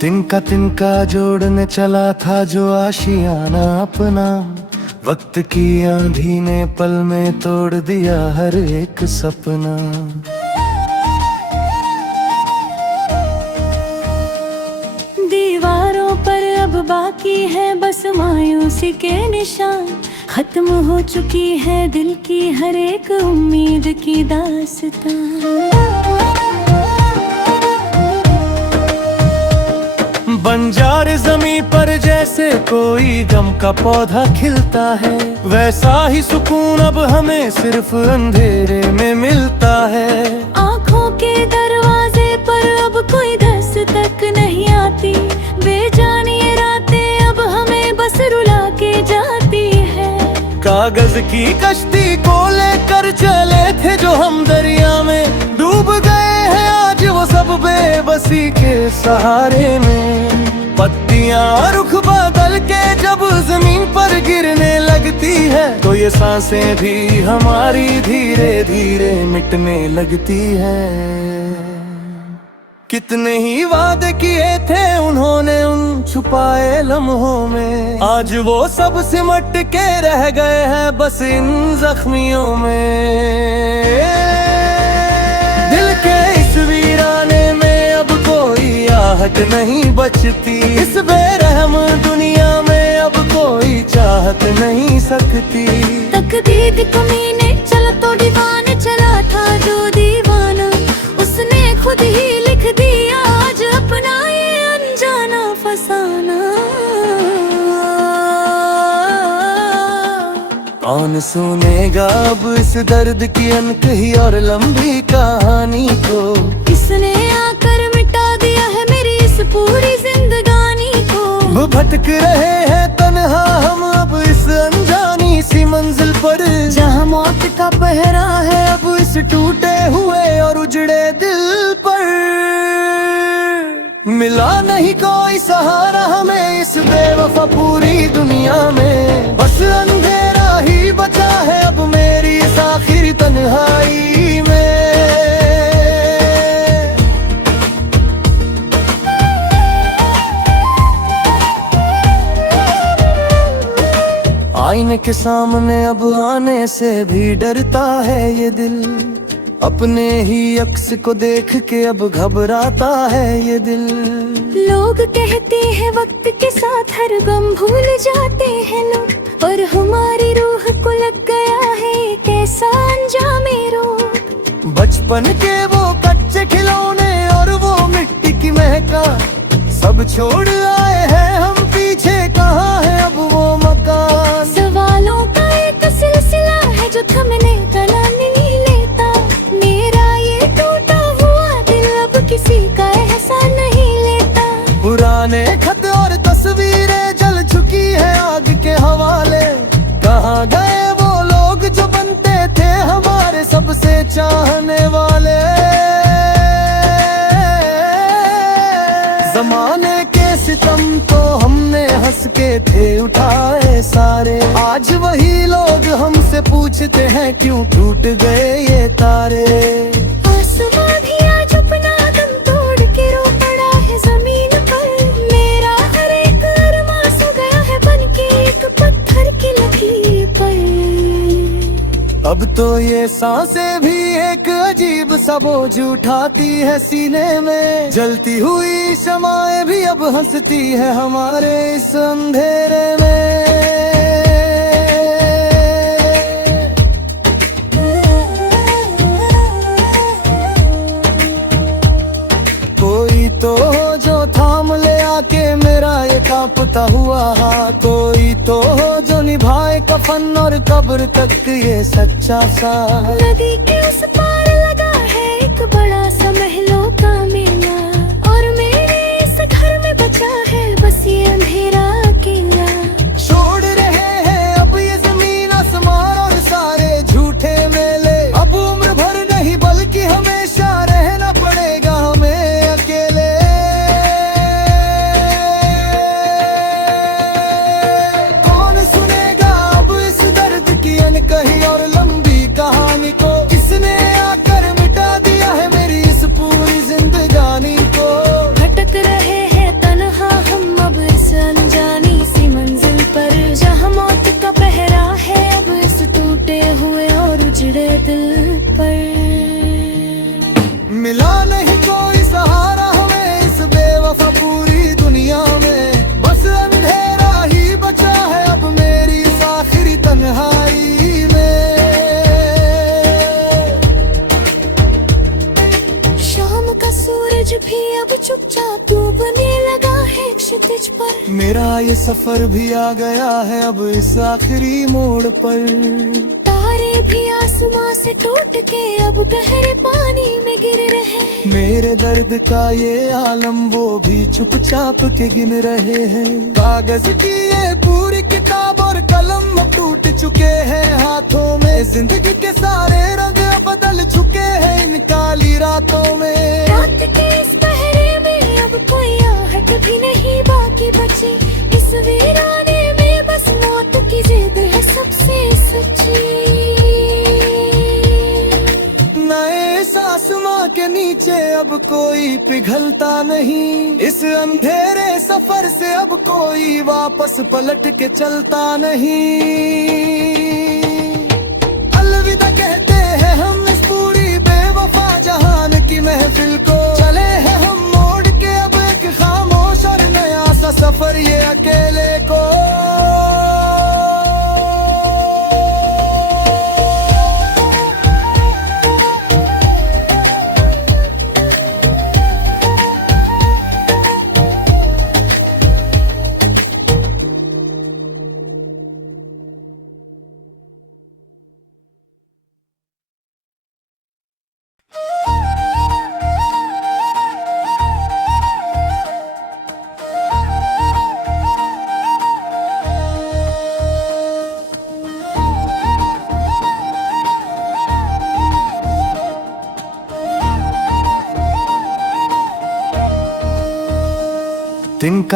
तिनका जोड़ने चला था जो आशियाना अपना, वक्त की आंधी ने पल में तोड़ दिया हर एक सपना। दीवारों पर अब बाकी है बस मायूसी के निशान, खत्म हो चुकी है दिल की हर एक उम्मीद की दास्तां। बंजार ज़मीं पर जैसे कोई गम का पौधा खिलता है, वैसा ही सुकून अब हमें सिर्फ अंधेरे में मिलता है। आँखों के दरवाजे पर अब कोई दस्तक नहीं आती, बेजानी ये रातें अब हमें बस रुला के जाती है। कागज की कश्ती को लेकर चले थे जो हम दरिया में, डूब गए हैं आज वो सब बेबसी के सहारे में। पत्तियां रुख बदल के जब जमीन पर गिरने लगती है, तो ये सांसें भी हमारी धीरे धीरे मिटने लगती है। कितने ही वादे किए थे उन्होंने उन छुपाए लम्हों में, आज वो सब सिमट के रह गए हैं बस इन जख्मियों में। दिल के इस वीराने में अब कोई आहट नहीं बचती, इस बेरहम दुनिया में अब कोई चाहत नहीं सकती। तकदीर कमीने चला तो दीवाने चला था जो दीवाना, उसने खुद ही लिख दिया आज अपना ये अनजाना फसाना। कौन सुनेगा अब इस दर्द की अनकही और लंबी कहानी को, इसने आकर मिटा दिया है मेरी इस पूरी जिंदगानी को। वो भटक रहे हैं तन्हा हम अब इस अनजानी सी मंजिल पर, जहाँ मौत का पहरा है अब इस टूटे हुए और उजड़े दिल पर। मिला नहीं कोई सहारा हमें इस बेवफा पूरी दुनिया में, बस अंधेरा ही बचा है अब मेरी इस आखिरी तन्हाई में। आईने के सामने अब आने से भी डरता है ये दिल, अपने ही अक्स को देख के अब घबराता है ये दिल। लोग कहते हैं वक्त के साथ हर गम भूल जाते हैं लोग, पर हमारी रूह को लग गया है कैसा अनजामे रोग। बचपन के वो कच्चे खिलौने और वो मिट्टी की महका, सब छोड़ आए हैं हम पीछे, कहाँ है अब वो मकान। सवालों का एक सिलसिला है जो थमने का नाम नहीं लेता, मेरा ये टूटा हुआ दिल अब किसी का एहसास नहीं लेता। पुराने खत और तस्वीरें जल चुकी है आग के हवाले, कहाँ गए वो लोग जो बनते थे हमारे सबसे चाहने वाले। जमाने के सितम तो हमने हंस के थे उठाए सारे, आज वही लोग हमसे पूछते हैं क्यों टूट गए ये तारे। आसमां भी आज अपना दम तोड़ के रो पड़ा है जमीन पर, मेरा हर एक अरमां सो गया है बन के एक पत्थर की लकीर पर। अब तो ये सांसें भी एक अजीब सा बोझ उठाती है सीने में, जलती हुई शमाएं भी अब हंसती है हमारे इस अंधेरे में। कोई तो हो जो थाम ले आके मेरा ये कांपता हुआ हाथ, कोई तो हो जो निभाए कफन और कब्र तक ये सच्चा सा। नदी के उस पार लगा है एक बड़ा सा महलों का मेला, और मेरे इस घर में बचा है बस ये अंधेरा अकेला। छोड़ रहे हैं अब ये जमीन आसमान और सारे झूठे मेले, अब उम्र भर नहीं बल्कि हमेशा रहना पड़ेगा हमें अकेले। कौन सुनेगा अब इस दर्द की अनकही और लंबी कहानी को, किसने आकर मिटा दिया है मेरी इस पूरी जिंदगानी को। भटक रहे हैं तन सूरज भी अब चुपचाप डूबने लगा है क्षितिज पर। मेरा ये सफर भी आ गया है अब इस आखिरी मोड़ पर। तारे भी आसमां से टूट के अब गहरे पानी में गिर रहे। मेरे दर्द का ये आलम वो भी चुपचाप के गिन रहे हैं। कागज की ये पूरी किताब और कलम अब टूट चुके हैं हाथों में। जिंदगी के सारे रंग अब बदल चुके हैं इन काली रातों में। रात के इस पहरे में अब कोई आहट भी नहीं बाकी बची। इस वीराने में बस मौत की जिद है सबसे सच्ची। नए आसमां के नीचे अब कोई पिघलता नहीं। इस अंधेरे सफर से अब कोई वापस पलट के चलता नहीं। अलविदा कहते हैं हम इस पूरी बेवफा जहान की महफिल को। चले हैं हम मोड़ के अब एक खामोश और नया सा सफर ये अकेले को।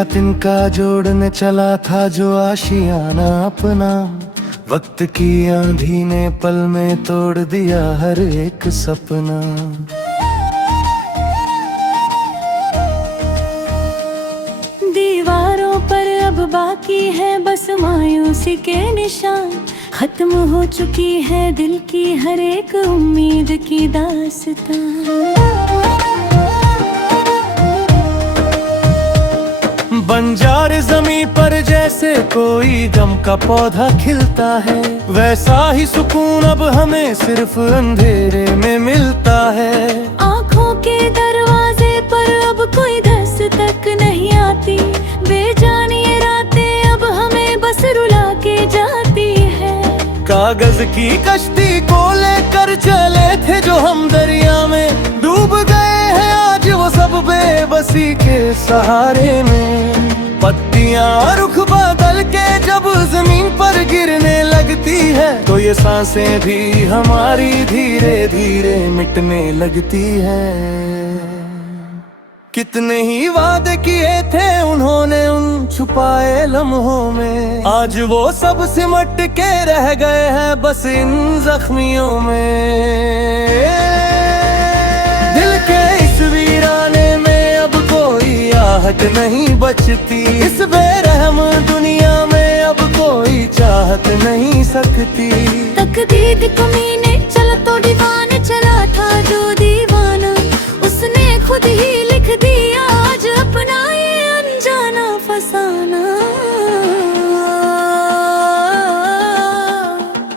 तिनका जोड़ने चला था जो आशियाना अपना। वक्त की आंधी ने पल में तोड़ दिया हर एक सपना। दीवारों पर अब बाकी है बस मायूसी के निशान। खत्म हो चुकी है दिल की हर एक उम्मीद की दास्तां। बंजार जमीन पर जैसे कोई गम का पौधा खिलता है। वैसा ही सुकून अब हमें सिर्फ अंधेरे में मिलता है। आँखों के दरवाजे पर अब कोई दस्तक नहीं आती। बेजानी ये रातें अब हमें बस रुला के जाती है। कागज की कश्ती को लेकर चले थे जो हम दरिया में। डूब गए हैं आज वो सब बेबसी के सहारे में। पत्तियां रुख बदल के जब जमीन पर गिरने लगती है तो ये सांसें भी हमारी धीरे धीरे मिटने लगती है। कितने ही वादे किए थे उन्होंने उन छुपाए लम्हों में। आज वो सब सिमट के रह गए हैं बस इन जख्मियों में। दिल के इस वीराने में अब कोई आहट नहीं बचती। इस बेरहम दुनिया में अब कोई चाहत नहीं सकती। तकदीर कमीने चला तो दीवाने चला था जो दीवाना। उसने खुद ही लिख दिया आज अपना ये अनजाना फसाना।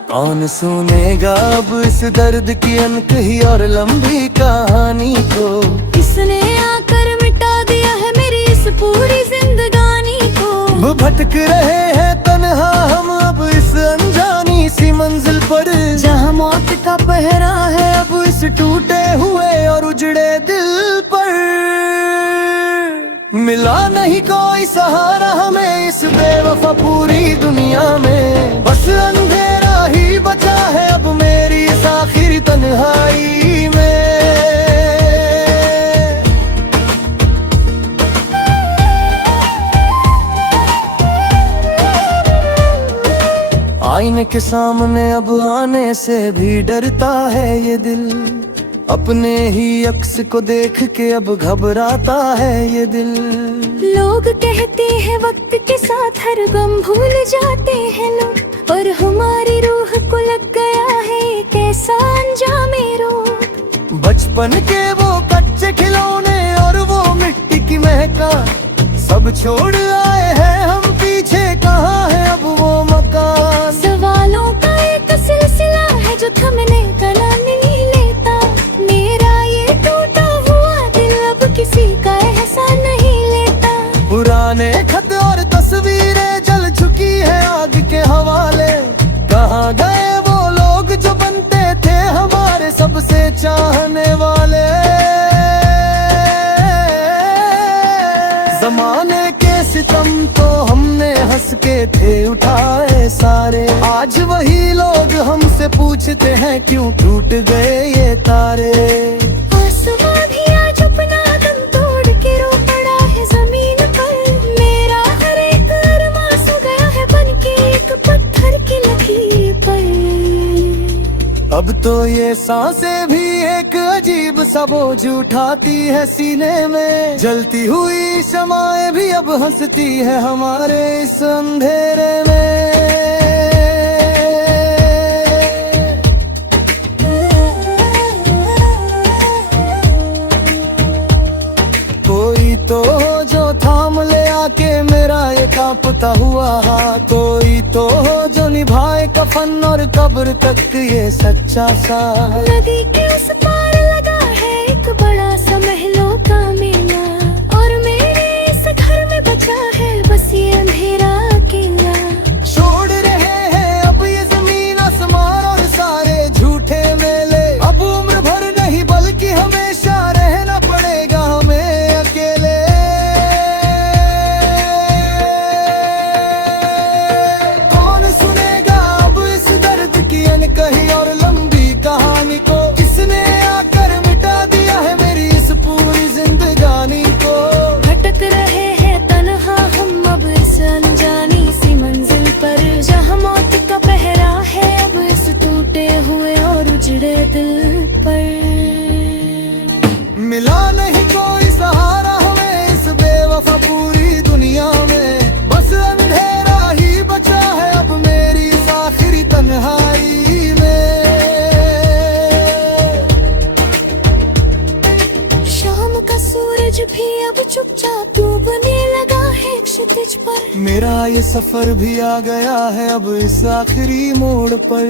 कौन सुनेगा अब इस दर्द की अनकही और लंबी कहानी को। इसने आकर मिटा दिया है मेरी इस पूरी जिंदगानी को। वो भटक रहे हैं तन्हा हम अब इस अनजानी सी मंजिल पर। जहाँ मौत का पहरा है अब इस टूटे हुए और उजड़े दिल पर। मिला नहीं कोई सहारा हमें इस बेवफा पूरी दुनिया में। बस अंधेरा ही बचा है अब मेरी इस आखिरी तन्हाई में। आईने के सामने अब आने से भी डरता है ये दिल। अपने ही अक्स को देख के अब घबराता है ये दिल। लोग कहते हैं वक्त के साथ हर गम भूल जाते हैं लोग। पर हमारी रूह को लग गया है कैसा अनजामे रोग। बचपन के वो कच्चे खिलौने और वो मिट्टी की महका सब छोड़ आए हैं हम पीछे। कहाँ है अब वो मकान। सवालों का एक सिलसिला है जो थमने का नाम नहीं लेता। मेरा ये टूटा हुआ दिल अब किस चाहने वाले। जमाने के सितम तो हमने हंस के थे उठाए सारे, आज वही लोग हमसे पूछते हैं क्यों टूट गए ये तारे। आसमां भी आज अपना दम तोड़ के रो पड़ा है जमीन पर, मेरा हर एक अरमां सो गया है बन के एक पत्थर की लकीर पर। अब तो ये सांसें भी एक अजीब सा बोझ उठाती है सीने में, जलती हुई शमाएं भी अब हंसती है हमारे इस अंधेरे में। कोई तो हो जो थाम ले आके मेरा ये कांपता हुआ हाथ, कोई तो हो जो निभाए कफन और कब्र तक ये सच्चा सा। नदी के उस पार लगा है एक बड़ा सा महलों का मेला, और मेरे इस घर में बचा है बस ये अंधेरा अकेला। छोड़ रहे हैं अब ये जमीन आसमान और सारे झूठे मेले, अब उम्र भर नहीं बल्कि हमेशा रहना पड़ेगा हमें अकेले। कौन सुनेगा अब इस दर्द की अनकही और लंबी कहानी को, किसने आकर मिटा दिया है मेरी इस पूरी जिंदगानी को। भटक रहे हैं तन्हा हम अब इस अनजानी सी मंजिल पर, जहाँ मौत का पहरा है अब इस टूटे हुए और उजड़े दिल पर। मिला नहीं कोई सहारा हमें इस बेवफा पूरी दुनिया में, बस अंधेरा ही बचा है अब मेरी इस आखिरी तन्हाई में। शाम का सूरज भी अब चुपचाप डूबने लगा है क्षितिज पर, मेरा ये सफर भी आ गया है अब इस आखिरी मोड़ पर।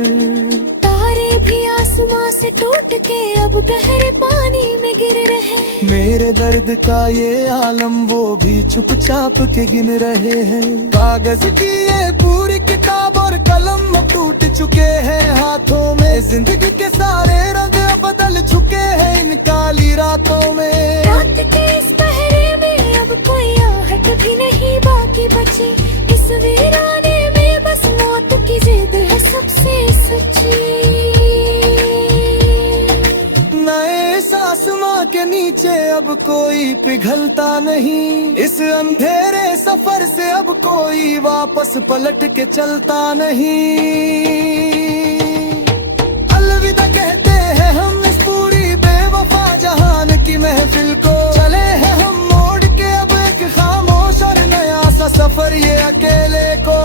तारे भी आसमां से टूट के अब गहरे पानी में गिर रहे, मेरे दर्द का ये आलम वो भी चुपचाप के गिन रहे हैं। कागज की ये पूरी किताब और कलम टूट चुके हैं हाथों में, जिंदगी के सारे रंग बदल चुके हैं इन काली रातों में। रात के इस पहरे में अब कोई आहट भी नहीं बाकी बची, इस वीराने में बस मौत की जिद है सबसे सच्ची। नए आसमां के नीचे अब कोई पिघलता नहीं, इस अंधेरे सफर से अब कोई वापस पलट के चलता नहीं। अलविदा कहते हैं हम इस पूरी बेवफा जहान की महफिल को, चले हैं हम मोड़ के अब एक खामोश और नया सा सफर ये अकेले को।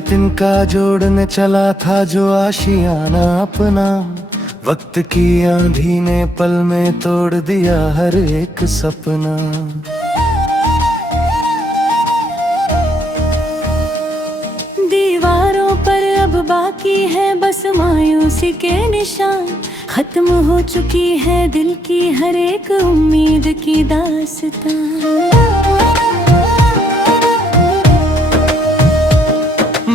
तिनका जोड़ने चला था जो आशियाना अपना, वक्त की आंधी ने पल में तोड़ दिया हर एक सपना। दीवारों पर अब बाकी है बस मायूसी के निशान, खत्म हो चुकी है दिल की हर एक उम्मीद की दास्तां।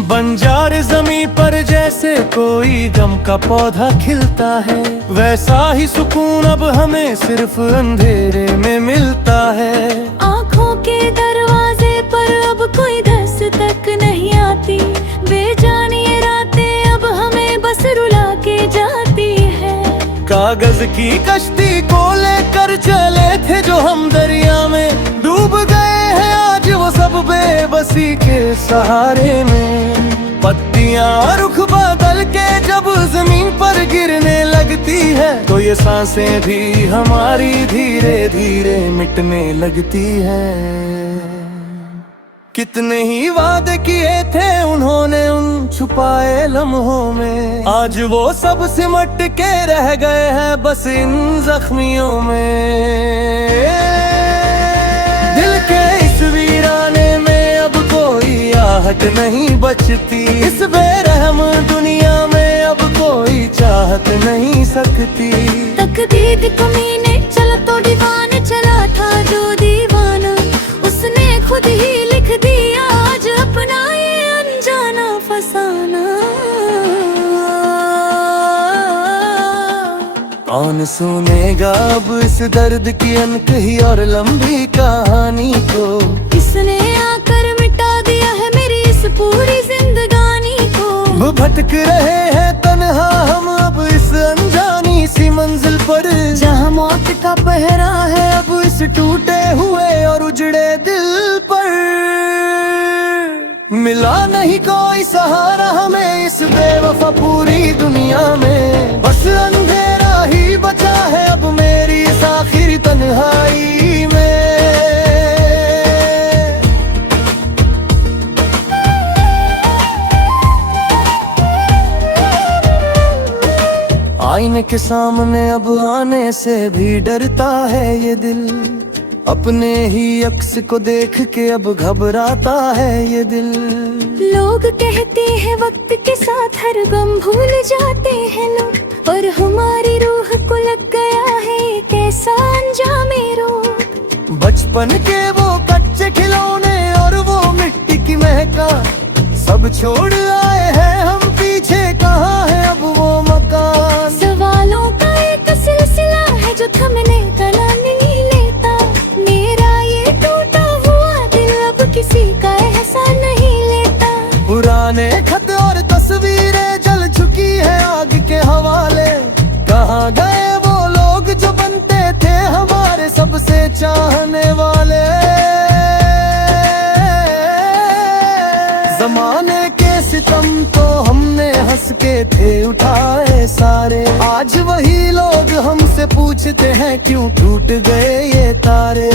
बंजार जमीन पर जैसे कोई गम का पौधा खिलता है, वैसा ही सुकून अब हमें सिर्फ अंधेरे में मिलता है। आँखों के दरवाजे पर अब कोई दस्तक नहीं आती, बेजानी ये रातें अब हमें बस रुला के जाती है। कागज की कश्ती को लेकर चले थे जो हम दरिया में, डूब गए हैं आज वो सब बेबसी के सहारे में। पत्तियां रुख बदल के जब जमीन पर गिरने लगती लगती है तो ये सांसें भी हमारी धीरे धीरे मिटने लगती है। कितने ही वादे किए थे उन्होंने उन छुपाए लम्हों में, आज वो सब सिमट के रह गए हैं बस इन जख्मियों में। दिल के इस वीराने में अब कोई आहट नहीं बचती, इस बेरहम दुनिया में अब कोई चाहत नहीं सकती। तकदीर कमीने चला तो दीवाने चला था जो दीवाना, उसने खुद ही लिख दिया आज अपना ये अनजाना फसाना। कौन सुनेगा अब इस दर्द की अनकही और लंबी कहानी को, इसने आकर मिटा दिया है मेरी इस पूरी जिंदगानी को। वो भटक रहे हैं तन्हा हम अब इस अनजानी सी मंजिल पर, जहाँ मौत का पहरा है अब इस टूटे हुए और उजड़े दिल पर। मिला नहीं कोई सहारा हमें इस बेवफा पूरी दुनिया में, बस अंधेरा ही बचा है अब मेरी इस आखिरी तन्हाई में। आईने के सामने अब आने से भी डरता है ये दिल, अपने ही अक्स को देख के अब घबराता है ये दिल। लोग कहते हैं वक्त के साथ हर गम भूल जाते हैं लोग, पर हमारी रूह को लग गया है कैसा अनजामे रोग। बचपन के वो कच्चे खिलौने और वो मिट्टी की महका सब छोड़ आए हैं हम पीछे, कहाँ है अब वो मकान। सवालों का एक सिलसिला है जो थमने का नाम नहीं लेता, मेरा ये टूटा हुआ दिल अब किसी का एहसास नहीं लेता। पुराने खत और तस्वीरें जल चुकी है आग के हवाले, कहाँ गए वो लोग जो बनते थे हमारे सबसे चाहने वाले। जमाने के सितम तो हमने हंस के थे उठाए सारे, आज वही लोग हमसे पूछते हैं क्यों टूट गए ये तारे।